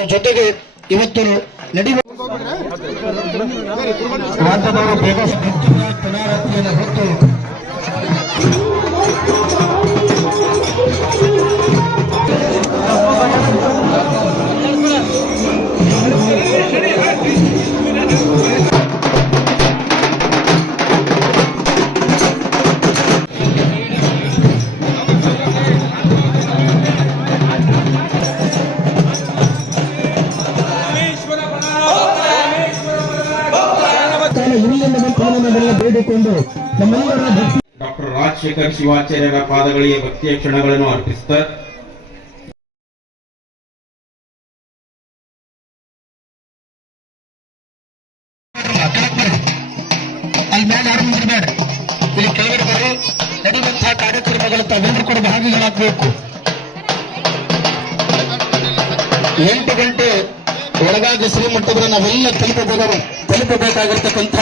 ಅದರ ಜೊತೆಗೆ ಇವತ್ತು ನಡೆಯುವ ಹೊತ್ತು ಹಿರಿಯನ್ನ ಪಾಲನೆಲ್ಲ ಬೇಡಿಕೊಂಡು ನಮ್ಮೆಲ್ಲರ ಭಕ್ತಿ ಡಾಕ್ಟರ್ ರಾಜಶೇಖರ್ ಶಿವಾಚಾರ್ಯರ ಪಾದಗಳಿಗೆ ಭಕ್ತಿಯ ಕ್ಷಣಗಳನ್ನು ಅರ್ಪಿಸುತ್ತಾ ಅಲ್ಲಿ ಮೇಲೆ ಯಾರು ನಿಂತಿರ್ಬೇಡ ಇಲ್ಲಿ ಕೆಳಗಡೆ ಬರ್ರಿ ನಡೆಯುವಂತಹ ಕಾರ್ಯಕ್ರಮಗಳ ತಾವೆಲ್ಲರೂ ಕೂಡ ಭಾಗಿಗಳಾಗಬೇಕು. ಎಂಟು ಗಂಟೆ ಒಳಗಾಗಿ ಶ್ರೀಮಠದ ನಾವೆಲ್ಲ ತಲುಪಬೇಕು ತಲುಪಬೇಕಾಗಿರ್ತಕ್ಕಂಥ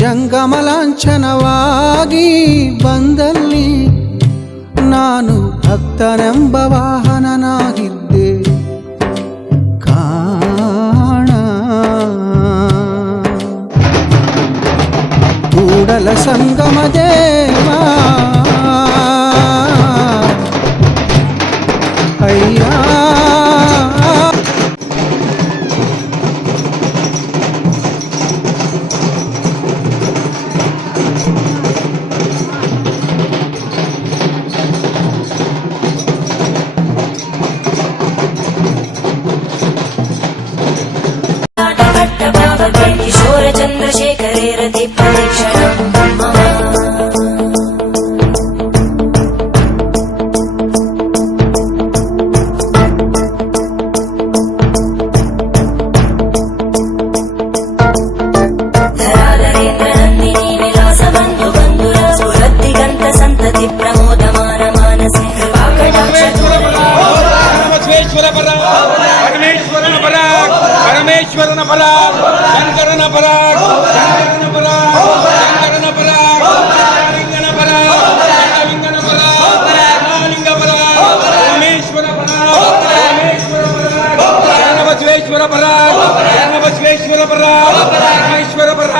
ಜಂಗಮಲಾಂಛನವಾಗಿ ಬಂದಲ್ಲಿ ನಾನು ಭಕ್ತನೆಂಬ ವಾಹನನಾಗಿದ್ದೆ. ಕಾಣ. ಕೂಡಲ ಸಂಗಮ పరమేశ్వర పర పరమేశ్వరన పర పరమేశ్వరన పర శంకరన పర శంకరన పర శంకరన పర లింగన పర లింగన పర లింగ పర పరమేశ్వర పర పరమేశ్వర పర బసవేశ్వర పర బసవేశ్వర పర పరమేశ్వర పర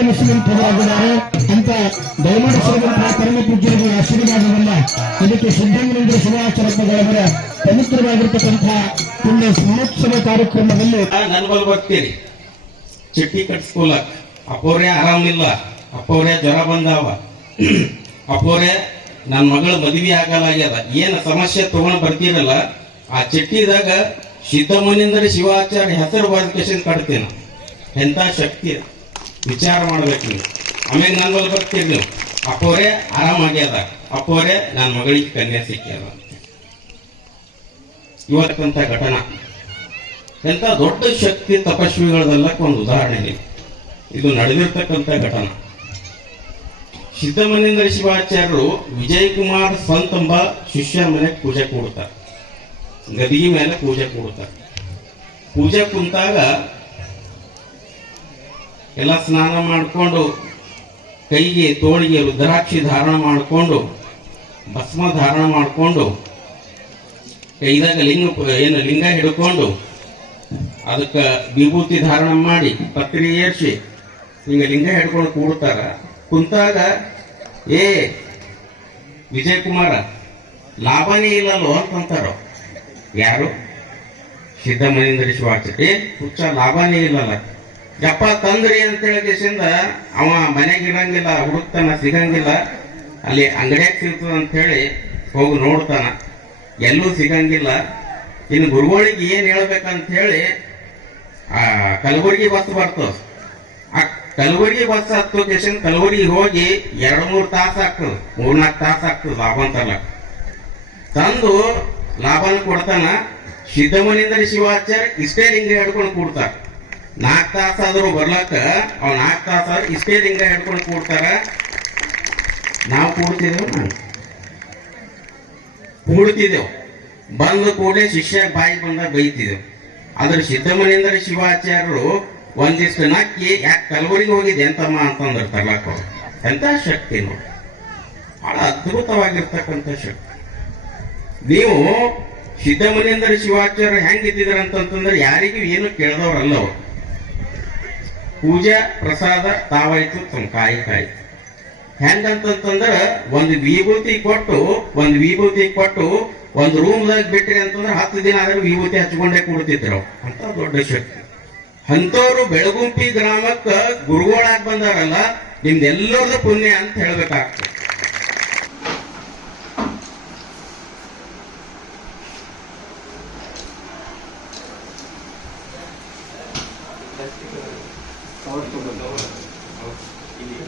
ಆಗಮಿಸುವಂತವರಾಗಿದ್ದಾರೆ ಅಂತ ದಯಮಾಡಿಸಿರುವಂತಹ ಪರಮ ಪೂಜ್ಯರಿಗೆ ಆಶೀರ್ವಾದವನ್ನ ಇದಕ್ಕೆ ಸಿದ್ಧಂಗೇಂದ್ರ ಶಿವಾಚಾರ್ಯಗಳವರ ಪವಿತ್ರವಾಗಿರ್ತಕ್ಕಂತಹ ಪುಣ್ಯ ಕಾರ್ಯಕ್ರಮದಲ್ಲಿ ಬರ್ತೀರಿ. ಚಿಟ್ಟಿ ಆರಾಮಿಲ್ಲ ಜ್ವರ ಬಂದಾವ. ಅಪ್ಪವ್ರೆ ನನ್ನ ಮಗಳ ಮದುವೆ ಆಗಲಾಗ್ಯದ ಏನ್ ಸಮಸ್ಯೆ ತಗೊಂಡ್ ಬರ್ತೀರಲ್ಲ, ಆ ಚಿಟ್ಟಿದಾಗ ಸಿದ್ದಮುನೀಂದ್ರ ಶಿವಾಚಾರ್ಯ ಹೆಸರು ಬರೆದ ಕಟ್ತೀನಿ. ಎಂತ ಶಕ್ತಿ? ವಿಚಾರ ಮಾಡ್ಬೇಕು ನೀವು. ಆಮೇಲೆ ನನ್ನ ಬಲ್ ಬರ್ತೀರಿ ನೀವು ಆರಾಮಾಗ್ಯದ ನನ್ನ ಮಗಳಿಗೆ ಕನ್ಯಾ ಸಿಕ್ಕ್ಯದ ಇವತ್ತಂತ ಘಟನಾ. ಎಂಥ ದೊಡ್ಡ ಶಕ್ತಿ ತಪಸ್ವಿಗಳದೆಲ್ಲ ಒಂದು ಉದಾಹರಣೆ ಇದೆ. ಇದು ನಡೆದಿರ್ತಕ್ಕಂಥ ಘಟನೆ. ಸಿದ್ದಮನೇಂದ್ರ ಶಿವಾಚಾರ್ಯರು ವಿಜಯ್ ಕುಮಾರ್ ಸ್ವಂತ ಎಂಬ ಶಿಷ್ಯ ಮನೆ ಪೂಜೆ ಕೊಡ್ತಾರೆ ಗದಿಗೆ ಮೇಲೆ ಪೂಜೆ ಕೂಡುತ್ತಾರೆ. ಪೂಜೆ ಕುಂತಾಗ ಎಲ್ಲ ಸ್ನಾನ ಮಾಡಿಕೊಂಡು ಕೈಗೆ ತೋಳಿಗೆ ರುದ್ರಾಕ್ಷಿ ಧಾರಣ ಮಾಡಿಕೊಂಡು, ಭಸ್ಮ ಧಾರಣ ಮಾಡಿಕೊಂಡು, ಕೈದಾಗ ಲಿಂಗ ಏನು ಲಿಂಗ ಹಿಡ್ಕೊಂಡು, ಅದಕ್ಕೆ ವಿಭೂತಿ ಧಾರಣ ಮಾಡಿ, ಪತ್ರಿ ಏರ್ಸಿ, ಹಿಂಗ ಲಿಂಗ ಹಿಡ್ಕೊಂಡು ಕೂಡ್ತಾರ. ಕುಂತಾಗ, ಏ ವಿಜಯ್ ಕುಮಾರ ಲಾಭನೇ ಇಲ್ಲಲ್ಲೋ ಅಂತಂತಾರ. ಯಾರು? ಸಿದ್ದಮನೇಂದ್ರ ಏ, ಹುಚ್ಚ, ಲಾಭನೇ ಇಲ್ಲಲ್ಲ. ಯಪ್ಪ ತಂದ್ರಿ ಅಂತ ಕೇಸಿಂದ ಅವ ಮನೆಗೆ ಇಡಂಗಿಲ್ಲ, ಹುಡುಕ್ತಾನ, ಸಿಗಂಗಿಲ್ಲ. ಅಲ್ಲಿ ಅಂಗಡಿಯಾಗ ಸಿಗ್ತದ ಅಂತ ಹೇಳಿ ಹೋಗಿ ನೋಡ್ತಾನ. ಎಲ್ಲೂ ಸಿಗಂಗಿಲ್ಲ. ಇನ್ನು ಗುರುಗಳಿಗೆ ಏನ್ ಹೇಳ್ಬೇಕಂತ ಹೇಳಿ, ಆ, ಕಲಬುರಗಿ ಬಸ್ ಬರ್ತದ ಆ ಕಲಬುರಗಿ ಬಸ್ ಹತ್ತು ಕೇಸಿಂದ ಕಲಬುರಗಿ ಹೋಗಿ ಎರಡು ಮೂರು ತಾಸು ಆಗ್ತದೆ. ಮೂರ್ನಾಲ್ಕು ತಾಸು ಆಗ್ತದೆ ಲಾಭ ಅಂತಲ್ಲ ತಂದು ಲಾಭನ ಕೊಡ್ತಾನ. ಸಿದ್ದಮನಿಂದ ಶಿವಾಚಾರ್ಯ ಇಷ್ಟೇ ಲಿಂಗ ಹಿಡ್ಕೊಂಡು ಕೂಡ್ತಾರ. ನಾಲ್ಕು ತಾಸು ಆದರೂ ಬರ್ಲಕ್ಕ ಅವ್ ನಾಲ್ಕು ತಾಸ ಇಷ್ಟೇ ಲಿಂಗ ಹಿಡ್ಕೊಂಡು ಕೂಡ್ತಾರ. ನಾವು ಕೂಡ್ತಿದ್ದೇವೆ ಕೂಡ್ತಿದ್ದೆವು ಬಂದ ಕೂಡಲೇ ಶಿಷ್ಯ ಬಾಯಿ ಬಂದ ಬೈತಿದ್ದೆವು ಆದ್ರೆ ಸಿದ್ದಮನೇಂದ್ರ ಶಿವಾಚಾರ್ಯರು ಒಂದಿಷ್ಟು ನಕ್ಕಿ ಯಾಕೆ ಕಲಬುರಗಿ ಹೋಗಿದ್ದೆ ಎಂತಮ್ಮ ಅಂತಂದ್ರೆ ತರ್ಲಾಕ ಎಂತ ಶಕ್ತಿ ನೋಡಿ. ಬಹಳ ಅದ್ಭುತವಾಗಿರ್ತಕ್ಕಂಥ ಶಕ್ತಿ. ನೀವು ಸಿದ್ದಮನೇಂದ್ರ ಶಿವಾಚಾರ್ಯರು ಹೆಂಗಿದ್ದಿದ್ರ ಅಂತಂತಂದ್ರೆ ಯಾರಿಗೂ ಏನು ಕೇಳ್ದವ್ರಲ್ಲ ಅವ್ರು. ಪೂಜಾ, ಪ್ರಸಾದ ತಾವಾಯ್ತು ತಮ್ಮ ಕಾಯಿ ಕಾಯಿ ಹೆಂಗಂತಂತಂದ್ರ ಒಂದು ವಿಭೂತಿ ಕೊಟ್ಟು, ಒಂದು ವಿಭೂತಿ ಕೊಟ್ಟು, ಒಂದು ರೂಮ್ದಾಗ ಬಿಟ್ರಿ ಅಂತಂದ್ರೆ ಹತ್ತು ದಿನ ಆದ್ರೆ ವಿಭೂತಿ ಹಚ್ಕೊಂಡೇ ಕೊಡ್ತಿದ್ರು. ಅಂತ ದೊಡ್ಡ ಶಕ್ತಿ. ಅಂತವ್ರು ಬೆಳಗುಂಪಿ ಗ್ರಾಮಕ್ಕ ಗುರುಗಳಾಗಿ ಬಂದಾರಲ್ಲ ನಿಮ್ದೆಲ್ಲರದ ಪುಣ್ಯ ಅಂತ ಹೇಳ್ಬೇಕಾಗ್ತದೆ.